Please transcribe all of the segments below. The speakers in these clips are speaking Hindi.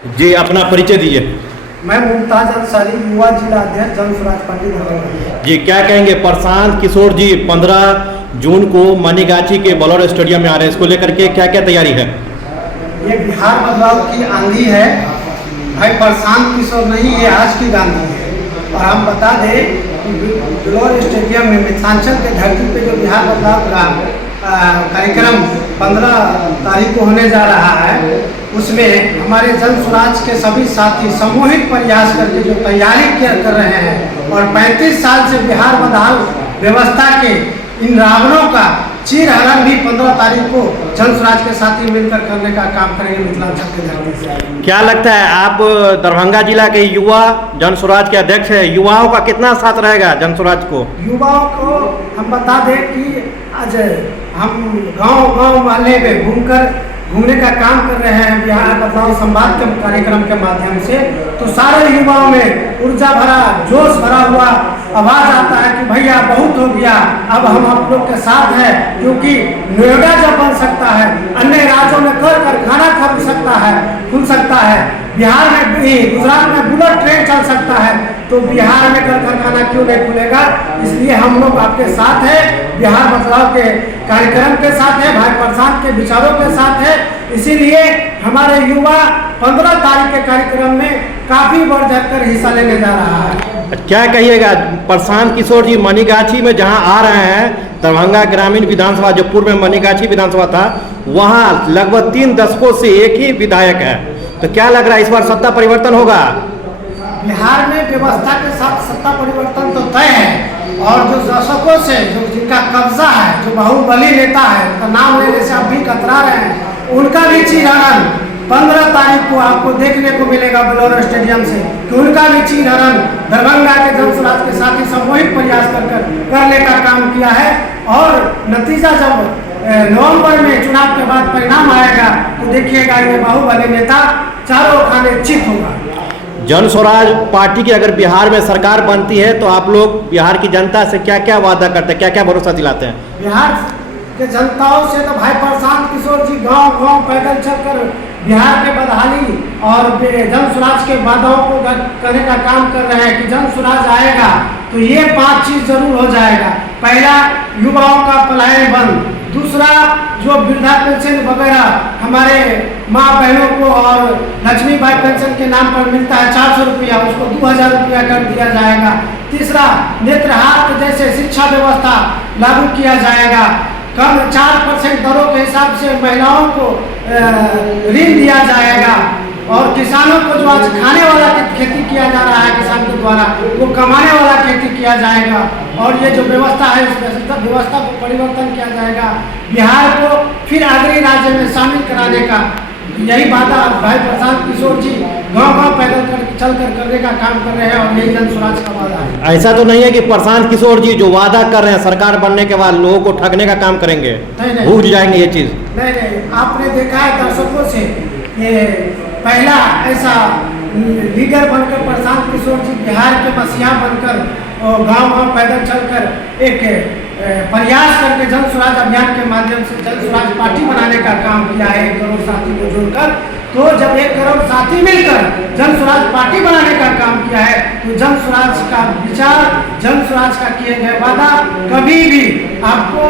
जी, अपना परिचय दीजिए। मैं मुमताज अंसारी, युवा जिला अध्यक्ष जन स्वराज पार्टी दरभंगा। जी, क्या कहेंगे? प्रशांत किशोर जी 15 जून को मनीगाछी के बलौर स्टेडियम में आ रहे हैं, इसको लेकर के क्या क्या तैयारी है? ये बिहार बदलाव की आंधी है भाई, प्रशांत किशोर नहीं, ये आज की गांधी है। और हम बता दें कि बलौर स्टेडियम में मिथिलांचल के धरती पे जो बिहार बदलाव का कार्यक्रम 15 तारीख को होने जा रहा है, उसमें हमारे जन स्वराज के सभी साथी सामूहिक प्रयास करके जो तैयारी कर रहे हैं और 35 साल से बिहार बदहाल व्यवस्था के इन रावणों का चीरहरण भी 15 तारीख को जन स्वराज के साथी मिलकर करने का काम करेंगे मिथिलांचल के धरती से। क्या लगता है, आप दरभंगा जिला के युवा जन स्वराज के अध्यक्ष हैं, युवाओं का कितना साथ रहेगा जन स्वराज को? युवाओं को हम बता दें कि आज हम गांव मोहल्ले में घूमने का काम कर रहे हैं बिहार बदलाव संवाद के कार्यक्रम के माध्यम से, तो सारे युवाओं में ऊर्जा भरा, जोश भरा हुआ आवाज आता है कि भैया बहुत हो गया, अब हम आप लोग के साथ हैं। क्योंकि नोएडा जब बन सकता है, अन्य राज्यों में कारखाना खुल सकता है, बिहार में भी, गुजरात में बुलेट ट्रेन चल सकता है, तो बिहार में कारखाना क्यों नहीं खुलेगा? इसलिए हम लोग आपके साथ हैं, बिहार बदलाव के कार्यक्रम के साथ है, भाई प्रशांत के विचारों के साथ है। इसीलिए हमारे युवा 15 तारीख के कार्यक्रम में काफी बढ़ चढ़कर हिस्सा लेने जा रहा है। क्या कहिएगा, प्रशांत किशोर जी मनीगाछी में जहां आ रहे हैं, दरभंगा ग्रामीण विधानसभा जो पूर्व में मनीगाछी विधानसभा था, वहां लगभग 3 दशकों से एक ही विधायक है, तो क्या लग रहा है इस बार सत्ता परिवर्तन होगा? बिहार में व्यवस्था के साथ सत्ता परिवर्तन तो तय है, और जो दशकों से जिनका कब्जा है, जो बाहुबली नेता है, उनका नाम लेने से आप भी कतरा रहे हैं, उनका भी चीरहरण 15 तारीख को आपको देखने को मिलेगा बलौर स्टेडियम से, कि उनका भी चीरहरण दरभंगा के जन स्वराज के साथ ही सामूहिक प्रयास करने का काम किया है। और नतीजा जब नवंबर में चुनाव के बाद परिणाम आएगा, तो देखिएगा ये बाहुबली नेता चारों खाने चित होगा। जन स्वराज पार्टी की अगर बिहार में सरकार बनती है, तो आप लोग बिहार की जनता से क्या क्या वादा करते हैं, क्या क्या भरोसा दिलाते हैं? बिहार के जनताओं से तो भाई प्रशांत किशोर जी गांव पैदल चलकर बिहार के बदहाली और जन स्वराज के वादाओं को करने का काम कर रहे हैं कि जन स्वराज आएगा तो ये 5 चीज जरूर हो जाएगा। पहला, युवाओं का पलायन बंद। दूसरा, जो वृद्धा पेंशन वगैरह हमारे माँ बहनों को और लक्ष्मीबाई पेंशन के नाम पर मिलता है 400 रुपया, उसको 2000 रुपया कर दिया जाएगा। तीसरा, नेत्रहार जैसे शिक्षा व्यवस्था लागू किया जाएगा। कम 4% दरों के हिसाब से महिलाओं को ऋण दिया जाएगा। और किसानों को जो आज खाने वाला खेती किया जा रहा है किसान के द्वारा, वो कमाने वाला खेती किया जाएगा। और ये जो व्यवस्था है, उस व्यवस्था को परिवर्तन किया जाएगा। बिहार को फिर अग्रणी राज्य में शामिल कराने का यही वादा भाई प्रशांत किशोर जी गांव पैदल चलकर करने का काम कर रहे हैं, और यही जन स्वराज का वादा है। ऐसा तो नहीं है कि प्रशांत किशोर जी जो वादा कर रहे हैं सरकार बनने के बाद लोगों को ठगने का काम करेंगे, भूल जाएंगे ये चीज? नहीं, आपने देखा है दर्शकों से, ये पहला ऐसा लीडर बनकर प्रशांत किशोर जी बिहार के मसीहा बनकर और गांव पैदल चलकर एक प्रयास करके जन स्वराज अभियान के माध्यम से जन स्वराज पार्टी बनाने का काम किया है 1 करोड़ साथी को जोड़कर। तो जब 1 करोड़ साथी मिलकर जन स्वराज पार्टी बनाने का काम किया है, तो जन स्वराज का विचार, जन स्वराज का किए गए वादा कभी भी आपको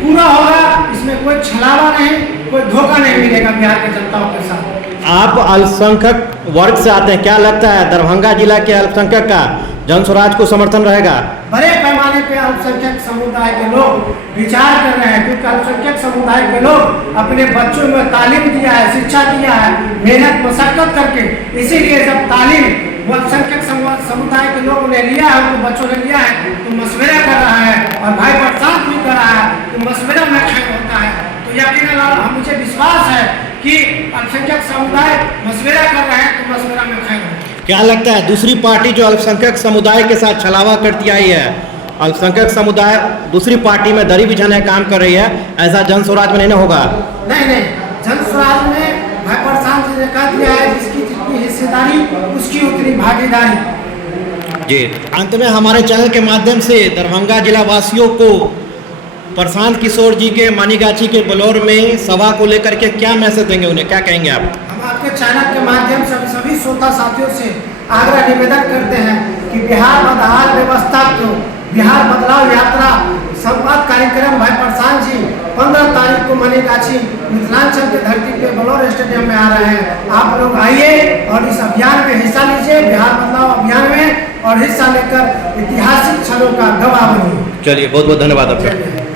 पूरा होगा। इसमें कोई छलावा नहीं, कोई धोखा नहीं मिलेगा बिहार के जनताओं के साथ। आप अल्पसंख्यक वर्ग से आते हैं, क्या लगता है दरभंगा जिला के अल्पसंख्यक का जन स्वराज को समर्थन रहेगा? बड़े पैमाने पे अल्पसंख्यक समुदाय के लोग विचार कर रहे हैं, क्योंकि अल्पसंख्यक समुदाय के लोग अपने बच्चों में तालीम दिया है, शिक्षा दिया है, मेहनत मशक्कत करके। इसीलिए जब तालीम अल्पसंख्यक समुदाय के लोगों ने लिया है, उनके बच्चों ने लिया है, तो मशवरा कर रहा है, और भाई प्रशांत भी कर रहा है, तो मशवरा में खैर होता है। तो यकीनन मुझे विश्वास है कि अल्पसंख्यक समुदाय मशवरा कर रहे हैं, तो मशवरा में खैर होता है। क्या लगता है दूसरी पार्टी जो अल्पसंख्यक समुदाय के साथ छलावा करती आई है, अल्पसंख्यक समुदाय दूसरी पार्टी में दरी बिछाने का काम कर रही है, ऐसा जन स्वराज में नहीं होगा? नहीं, जन स्वराज में भाई प्रशांत जी ने कह दिया है, जिसकी जितनी हिस्सेदारी उसकी उतनी भागीदारी। जी, अंत में हमारे चैनल के माध्यम से दरभंगा जिला वासियों को प्रशांत किशोर जी के मनीगाछी के बलौर में सभा को लेकर के क्या मैसेज देंगे, उन्हें क्या कहेंगे आप? हम आपके चैनल श्रोता साथियों से आग्रह निवेदन करते हैं कि बिहार बदहाल व्यवस्था को बिहार बदलाव यात्रा संवाद कार्यक्रम भाई प्रशांत जी 15 तारीख को मनीगाछी मिथिलांचल की धरती पे बलौर स्टेडियम में आ रहे हैं। आप लोग आइए और इस अभियान में हिस्सा लीजिए, बिहार बदलाव अभियान में, और हिस्सा लेकर ऐतिहासिक क्षणों का गवाह बनिए। चलिए बहुत बहुत धन्यवाद आपका।